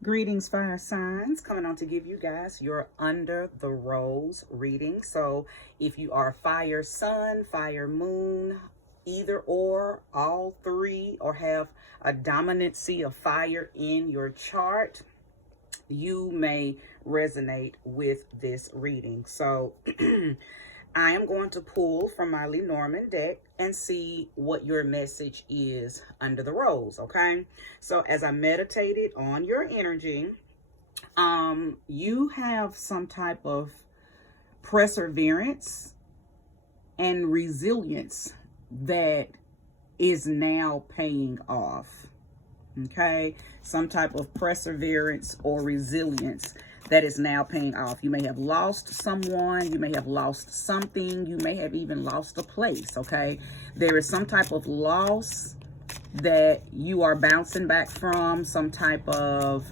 Greetings, fire signs. Coming on to give you guys your under the rose reading. So if you are fire sun, fire moon, either or, all three, or have a dominancy of fire in your chart, you may resonate with this reading. So I am going to pull from my Lenormand deck and see what your message is under the rose, okay? So as I meditated on your energy, you have some type of perseverance and resilience that is now paying off, okay? Some type of perseverance or resilience that is now paying off. You may have lost someone, you may have lost something, you may have even lost a place, okay? There is some type of loss that you are bouncing back from, some type of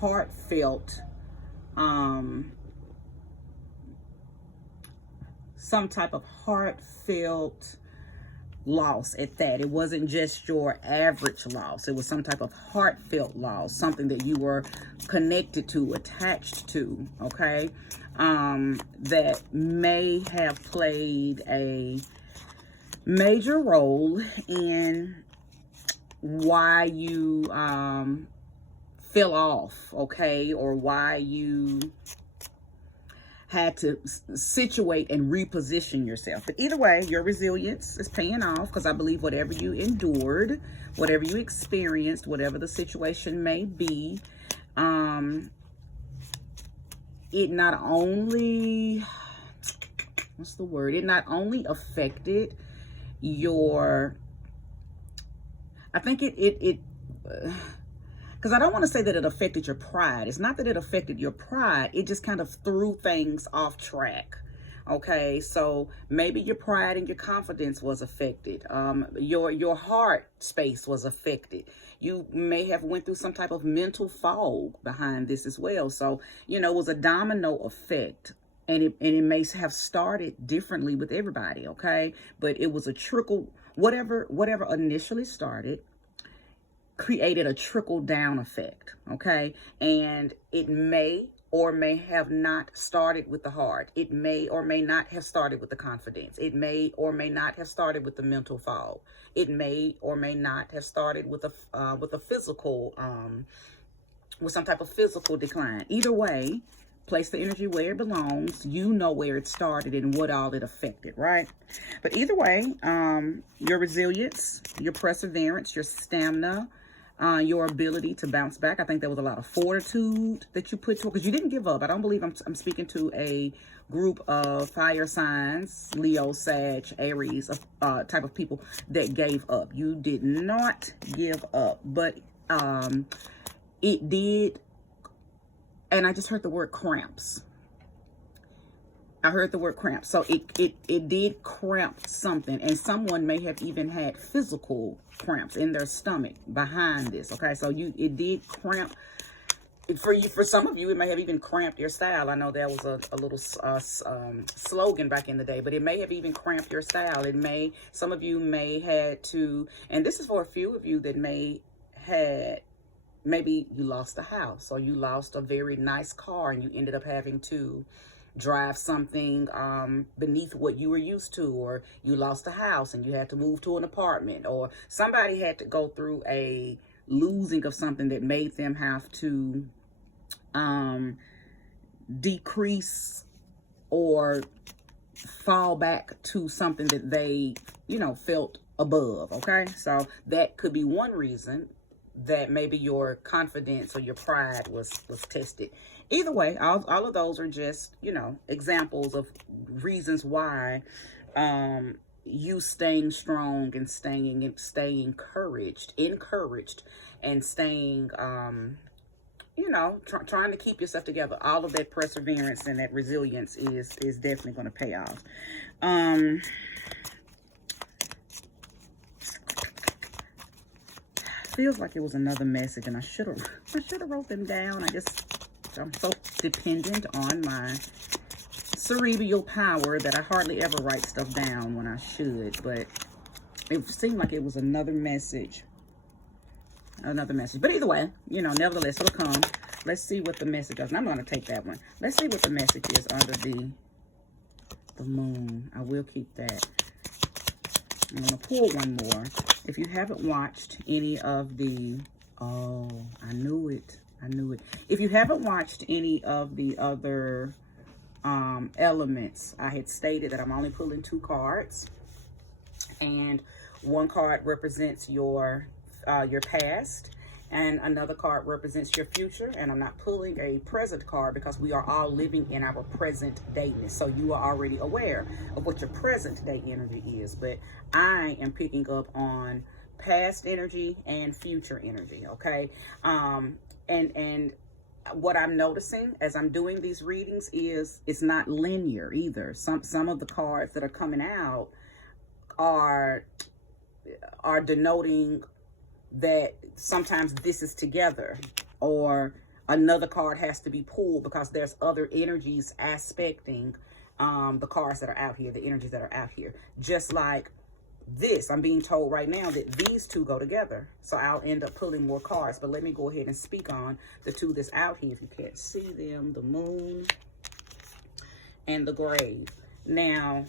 heartfelt, loss at that. It wasn't just your average loss. It was some type of heartfelt loss, something that you were connected to, attached to, okay? That may have played a major role in why you fell off, okay? Or why you had to situate and reposition yourself. But either way, your resilience is paying off, because I believe whatever you endured, whatever you experienced, whatever the situation may be, it not only, it not only affected your, I think because I don't want to say that it affected your pride. It's not that it affected your pride. It just kind of threw things off track. Okay, so maybe your pride and your confidence was affected. Your heart space was affected. You may have went through some type of mental fog behind this as well. So, you know, it was a domino effect. And it may have started differently with everybody, okay? But it was a trickle, whatever initially started, created a trickle down effect, okay? And it may or may have not started with the heart. It may or may not have started with the confidence. It may or may not have started with the mental fog. It may or may not have started with a physical, with some type of physical decline. Either way, place the energy where it belongs. You know where it started and what all it affected, right? But either way, your resilience, your perseverance, your stamina, your ability to bounce back. I think there was a lot of fortitude that you put to it, because you didn't give up. I don't believe I'm speaking to a group of fire signs, Leo, Sag, Aries, type of people that gave up. You did not give up, but it did. And I just heard the word cramps. I heard the word cramps. So it did cramp something. And someone may have even had physical cramps in their stomach behind this. Okay, so it did cramp. For some of you, it may have even cramped your style. I know that was a little slogan back in the day, but it may have even cramped your style. Some of you may had to, and this is for a few of you that maybe you lost a house, or you lost a very nice car and you ended up having to drive something beneath what you were used to, or you lost a house and you had to move to an apartment, or somebody had to go through a losing of something that made them have to decrease or fall back to something that they, felt above, okay? So that could be one reason that maybe your confidence or your pride was tested. Either way, all of those are just, examples of reasons why you staying strong and staying encouraged, and staying, trying to keep yourself together. All of that perseverance and that resilience is definitely going to pay off. Feels like it was another message, and I should have wrote them down. I'm so dependent on my cerebral power that I hardly ever write stuff down when I should, but it seemed like it was another message another message. But either way, you know, nevertheless, it'll come. Let's see what the message is. And I'm going to take that one. Let's see what the message is under the moon. I will keep that. I'm going to pull one more. If you haven't watched any of the... Oh, I knew it. I knew it. If you haven't watched any of the other elements, I had stated that I'm only pulling 2 cards. And one card represents your past, and another card represents your future. And I'm not pulling a present card because we are all living in our present dayness. So you are already aware of what your present day energy is. But I am picking up on past energy and future energy, okay? And what I'm noticing as I'm doing these readings is it's not linear either. Some of the cards that are coming out are denoting that sometimes this is together, or another card has to be pulled because there's other energies aspecting the cards that are out here, the energies that are out here. Just like this, I'm being told right now that these 2 go together. So I'll end up pulling more cards. But let me go ahead and speak on the 2 that's out here. If you can't see them, the moon and the grave. Now,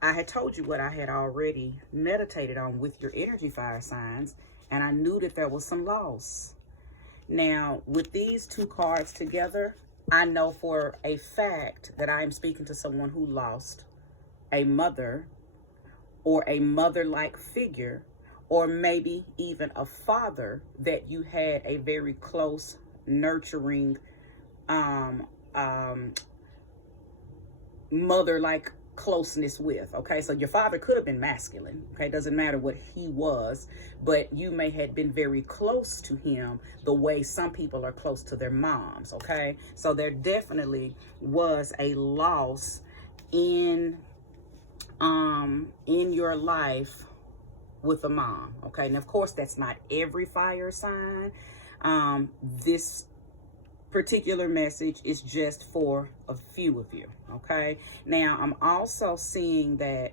I had told you what I had already meditated on with your energy fire signs, and I knew that there was some loss. Now, with these 2 cards together, I know for a fact that I am speaking to someone who lost a mother, or a mother-like figure, or maybe even a father that you had a very close, nurturing, mother-like closeness with, okay? So your father could have been masculine, okay? Doesn't matter what he was, but you may have been very close to him the way some people are close to their moms, okay? So there definitely was a loss in your life with a mom, okay? And of course, that's not every fire sign. This particular message is just for a few of you, okay? Now, I'm also seeing that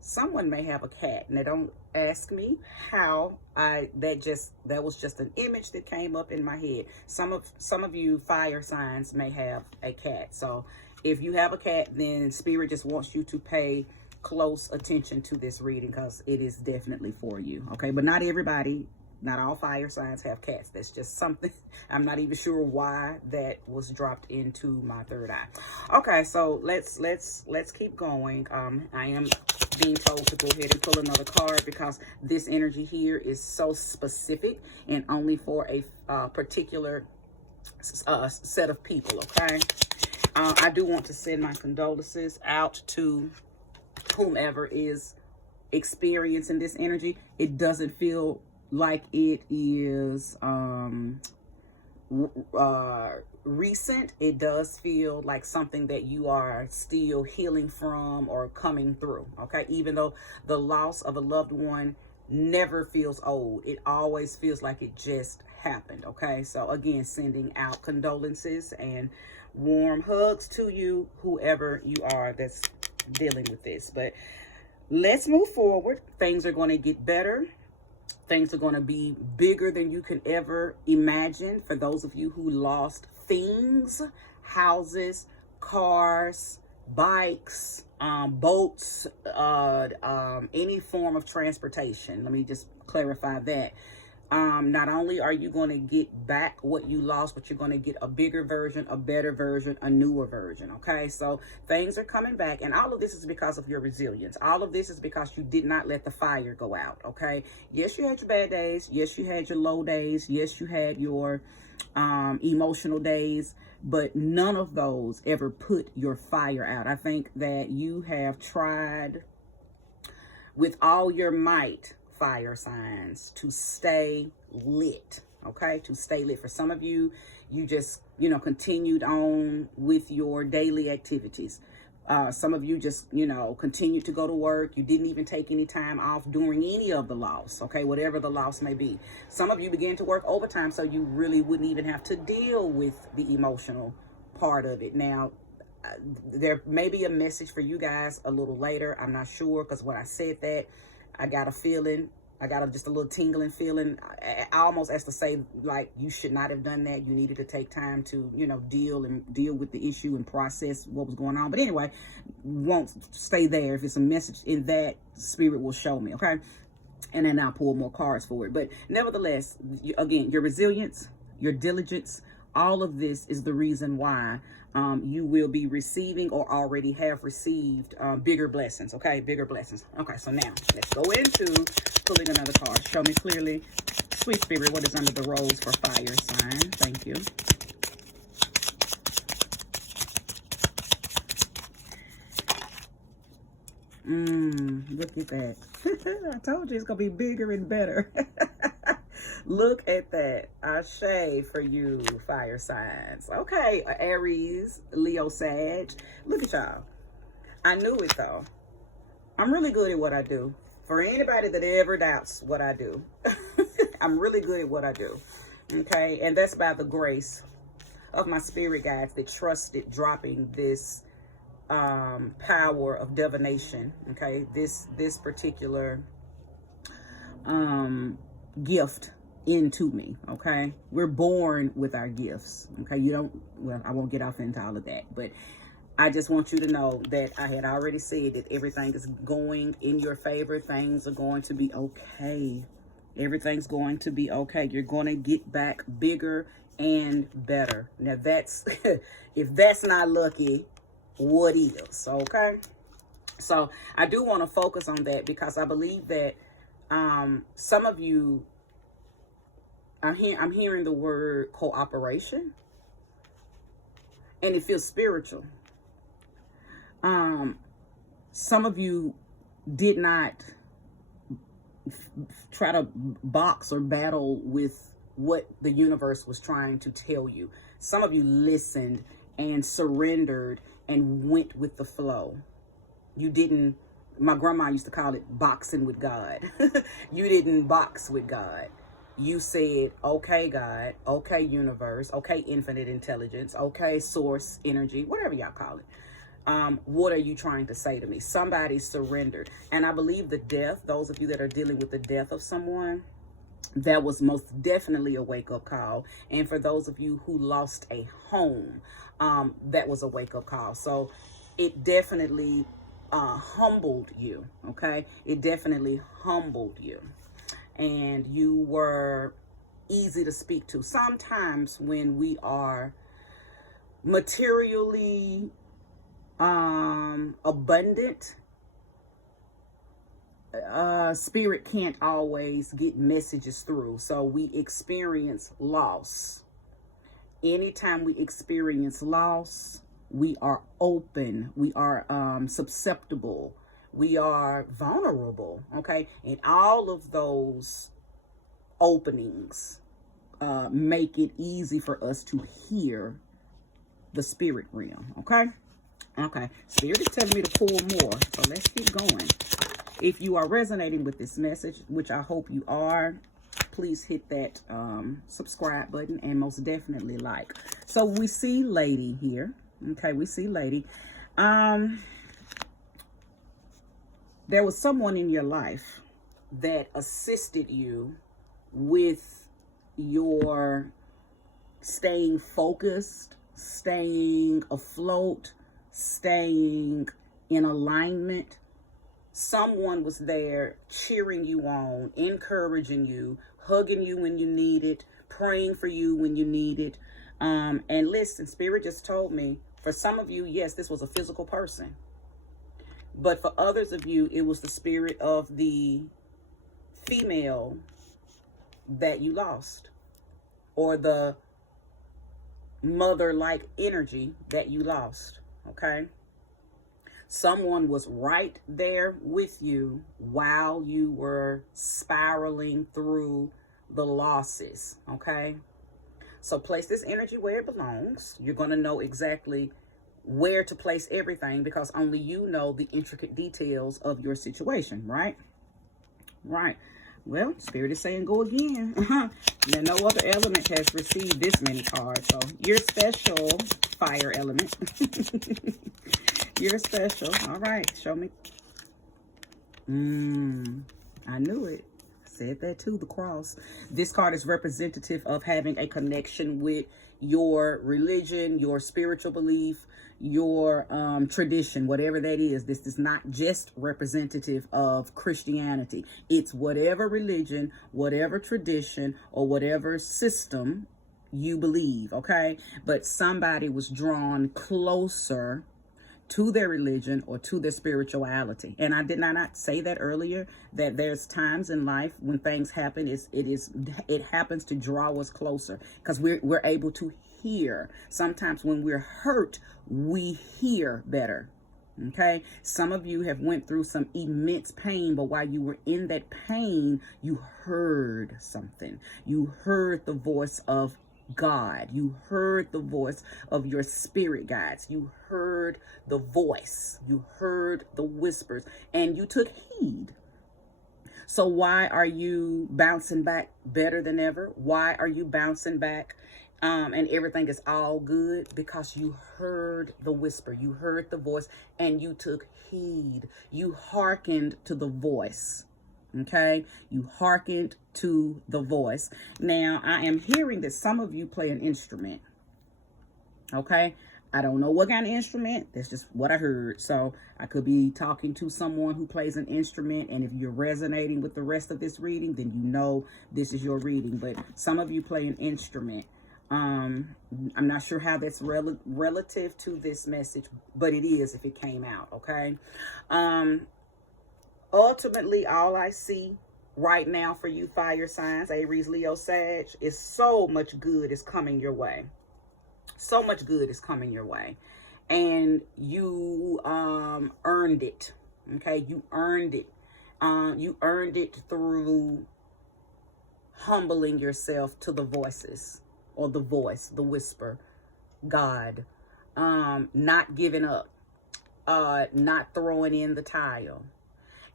someone may have a cat. Now, don't ask me how that was just an image that came up in my head. Some of you fire signs may have a cat. So if you have a cat, then Spirit just wants you to pay close attention to this reading because it is definitely for you, okay? But not everybody, not all fire signs have cats. That's just something. I'm not even sure why that was dropped into my third eye. Okay, so let's keep going. I am being told to go ahead and pull another card because this energy here is so specific and only for a particular set of people, okay? I do want to send my condolences out to whomever is experiencing this energy. It doesn't feel like it is recent. It does feel like something that you are still healing from or coming through, okay? Even though the loss of a loved one never feels old, it always feels like it just happened, okay? So again, sending out condolences and warm hugs to you, whoever you are that's dealing with this. But let's move forward. Things are going to get better. Things are going to be bigger than you can ever imagine. For those of you who lost things, houses, cars, bikes, boats, any form of transportation. Let me just clarify that. Not only are you going to get back what you lost, but you're going to get a bigger version, a better version, a newer version, okay? So things are coming back, and all of this is because of your resilience. All of this is because you did not let the fire go out, okay? Yes, you had your bad days. Yes, you had your low days. Yes, you had your emotional days, but none of those ever put your fire out. I think that you have tried with all your might, fire signs, to stay lit, okay? To stay lit. For some of you, you just, continued on with your daily activities. Some of you just, continued to go to work. You didn't even take any time off during any of the loss, okay? Whatever the loss may be. Some of you began to work overtime so you really wouldn't even have to deal with the emotional part of it. Now, there may be a message for you guys a little later. I'm not sure, because when I said that, I got a feeling I got just a little tingling feeling. I almost as to say, like, you should not have done that. You needed to take time to, you know, deal with the issue and process what was going on. But anyway, won't stay there. If it's a message in that, Spirit will show me, okay? And then I'll pull more cards for it. But nevertheless, again, your resilience, your diligence, all of this is the reason why you will be receiving or already have received bigger blessings, okay? Bigger blessings. Okay, so now let's go into pulling another card. Show me clearly, sweet Spirit, what is under the rose for fire sign? Thank you. Look at that. I told you it's going to be bigger and better. Look at that. Ashe for you, fire signs. Okay, Aries, Leo, Sag. Look at y'all. I knew it, though. I'm really good at what I do. For anybody that ever doubts what I do, I'm really good at what I do. Okay, and that's by the grace of my spirit guides that trusted dropping this power of divination. Okay, this particular gift into me. Okay, we're born with our gifts. Okay, you don't, well, I won't get off into all of that, but I just want you to know that I had already said that everything is going in your favor. Things are going to be okay. Everything's going to be okay. You're going to get back bigger and better. Now that's if that's not lucky, what is? Okay, so I do want to focus on that because I believe that some of you, I'm hearing the word cooperation, and it feels spiritual. Some of you did not try to box or battle with what the universe was trying to tell you. Some of you listened and surrendered and went with the flow. You didn't, my grandma used to call it boxing with God. You didn't box with God. You said, okay, God, okay, universe, okay, infinite intelligence, okay, source energy, whatever y'all call it. What are you trying to say to me? Somebody surrendered. And I believe the death, those of you that are dealing with the death of someone, that was most definitely a wake-up call. And for those of you who lost a home, that was a wake-up call. So it definitely humbled you, okay? It definitely humbled you. And you were easy to speak to. Sometimes when we are materially abundant, spirit can't always get messages through. So we experience loss. Anytime we experience loss, we are open, we are susceptible, we are vulnerable, okay? And all of those openings make it easy for us to hear the spirit realm, okay? Okay, Spirit is telling me to pull more, so let's keep going. If you are resonating with this message, which I hope you are, please hit that subscribe button and most definitely like. So we see Lady here. Okay, we see Lady. There was someone in your life that assisted you with your staying focused, staying afloat, staying in alignment. Someone was there cheering you on, encouraging you, hugging you when you need it, praying for you when you need it. And listen, Spirit just told me, for some of you, yes, this was a physical person. But for others of you, it was the spirit of the female that you lost, or the mother-like energy that you lost, okay? Someone was right there with you while you were spiraling through the losses, okay? So place this energy where it belongs. You're going to know exactly where to place everything because only you know the intricate details of your situation, right? Right. Well, Spirit is saying go again. Now, no other element has received this many cards, so you're special, fire element. You're special. All right, show me. I knew it. Said that too, the cross. This card is representative of having a connection with your religion, your spiritual belief, your tradition, whatever that is. This is not just representative of Christianity. It's whatever religion, whatever tradition, or whatever system you believe, okay? But somebody was drawn closer to their religion or to their spirituality. And I did not say that earlier, that there's times in life when things happen, it happens to draw us closer, because we're able to hear. Sometimes when we're hurt, we hear better. Okay, some of you have went through some immense pain, but while you were in that pain, you heard something. You heard the voice of God. You heard the voice of your spirit guides. You heard the voice. You heard the whispers, and you took heed. So why are you bouncing back better than ever? Why are you bouncing back and everything is all good? Because you heard the whisper. You heard the voice, and you took heed. You hearkened to the voice. Okay, you hearkened to the voice. Now, I am hearing that some of you play an instrument. Okay, I don't know what kind of instrument. That's just what I heard. So I could be talking to someone who plays an instrument, and if you're resonating with the rest of this reading, then you know this is your reading. But some of you play an instrument. I'm not sure how that's relative to this message, but it is if it came out. Okay. Ultimately, all I see right now for you fire signs, Aries, Leo, Sag, is so much good is coming your way. So much good is coming your way. And you earned it. Okay, you earned it. You earned it through humbling yourself to the voices, or the voice, the whisper, God. Not giving up. Not throwing in the towel.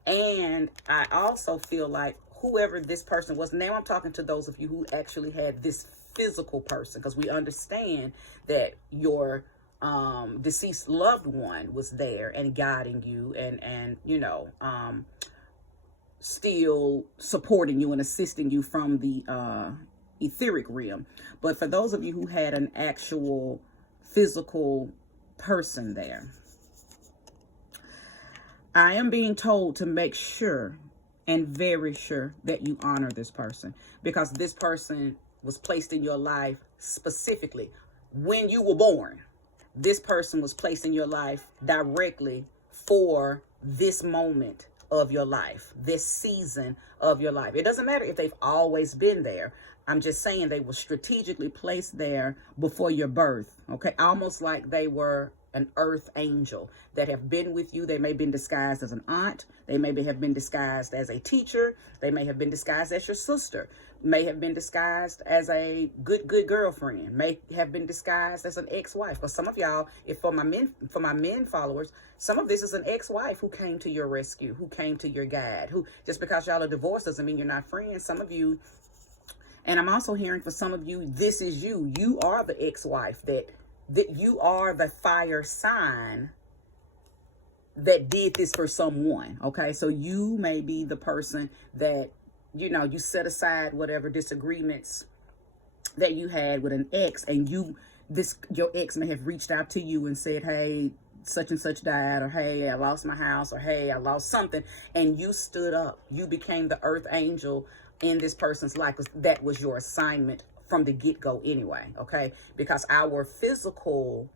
And I also feel like whoever this person was, now I'm talking to those of you who actually had this physical person, because we understand that your deceased loved one was there and guiding you and you know, still supporting you and assisting you from the etheric realm. But for those of you who had an actual physical person there, I am being told to make sure, and very sure, that you honor this person, because this person was placed in your life specifically when you were born. This person was placed in your life directly for this moment of your life, this season of your life. It doesn't matter if they've always been there. I'm just saying they were strategically placed there before your birth. Okay, almost like they were an earth angel that have been with you. They may have been disguised as an aunt. They may have been disguised as a teacher. They may have been disguised as your sister. May have been disguised as a good girlfriend. May have been disguised as an ex-wife. Because some of y'all, if for my men followers, some of this is an ex-wife who came to your rescue, who came to your guide, who, just because y'all are divorced doesn't mean you're not friends. Some of you, and I'm also hearing for some of you, this is you. You are the ex-wife that you are the fire sign that did this for someone. Okay, so you may be the person that, you know, you set aside whatever disagreements that you had with an ex, and your ex may have reached out to you and said, hey, such and such died, or hey, I lost my house, or hey, I lost something, and you stood up. You became the earth angel in this person's life, because that was your assignment from the get-go anyway. Okay, because our physical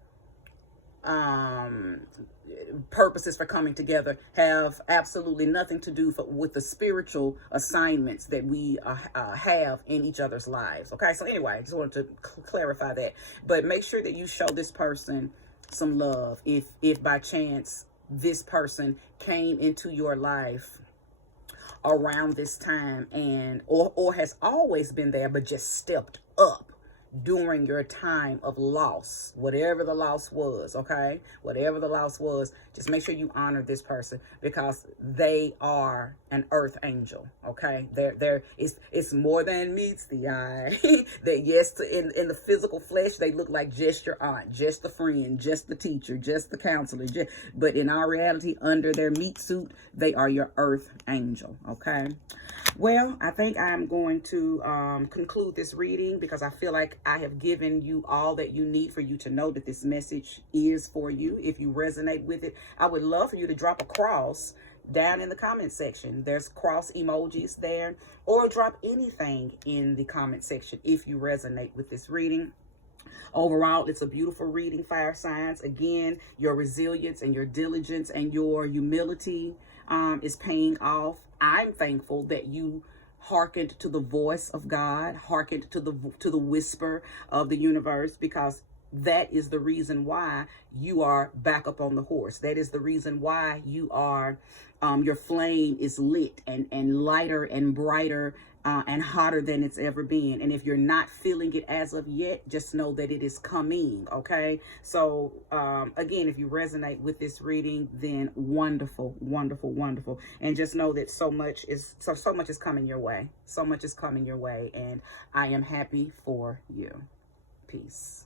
purposes for coming together have absolutely nothing to do with the spiritual assignments that we have in each other's lives. Okay, so anyway, I just wanted to clarify that. But make sure that you show this person some love if by chance this person came into your life around this time, and or has always been there but just stepped up during your time of loss, whatever the loss was. Okay, whatever the loss was, Just make sure you honor this person, because they are an earth angel. Okay, it's more than meets the eye. That yes, in the physical flesh, they look like just your aunt, just the friend, just the teacher, just the counselor. But in our reality, under their meat suit, they are your earth angel. Okay. Well, I think I'm going to conclude this reading, because I feel like I have given you all that you need for you to know that this message is for you. If you resonate with it, I would love for you to drop a cross down in the comment section. There's cross emojis there, or drop anything in the comment section if you resonate with this reading. Overall, it's a beautiful reading, fire signs. Again, your resilience and your diligence and your humility is paying off. I'm thankful that you hearkened to the voice of God, hearkened to the whisper of the universe, because that is the reason why you are back up on the horse. That is the reason why you are, your flame is lit and lighter and brighter and hotter than it's ever been. And if you're not feeling it as of yet, just know that it is coming. Okay. So again, if you resonate with this reading, then wonderful, wonderful, wonderful. And just know that so much is coming your way. So much is coming your way. And I am happy for you. Peace.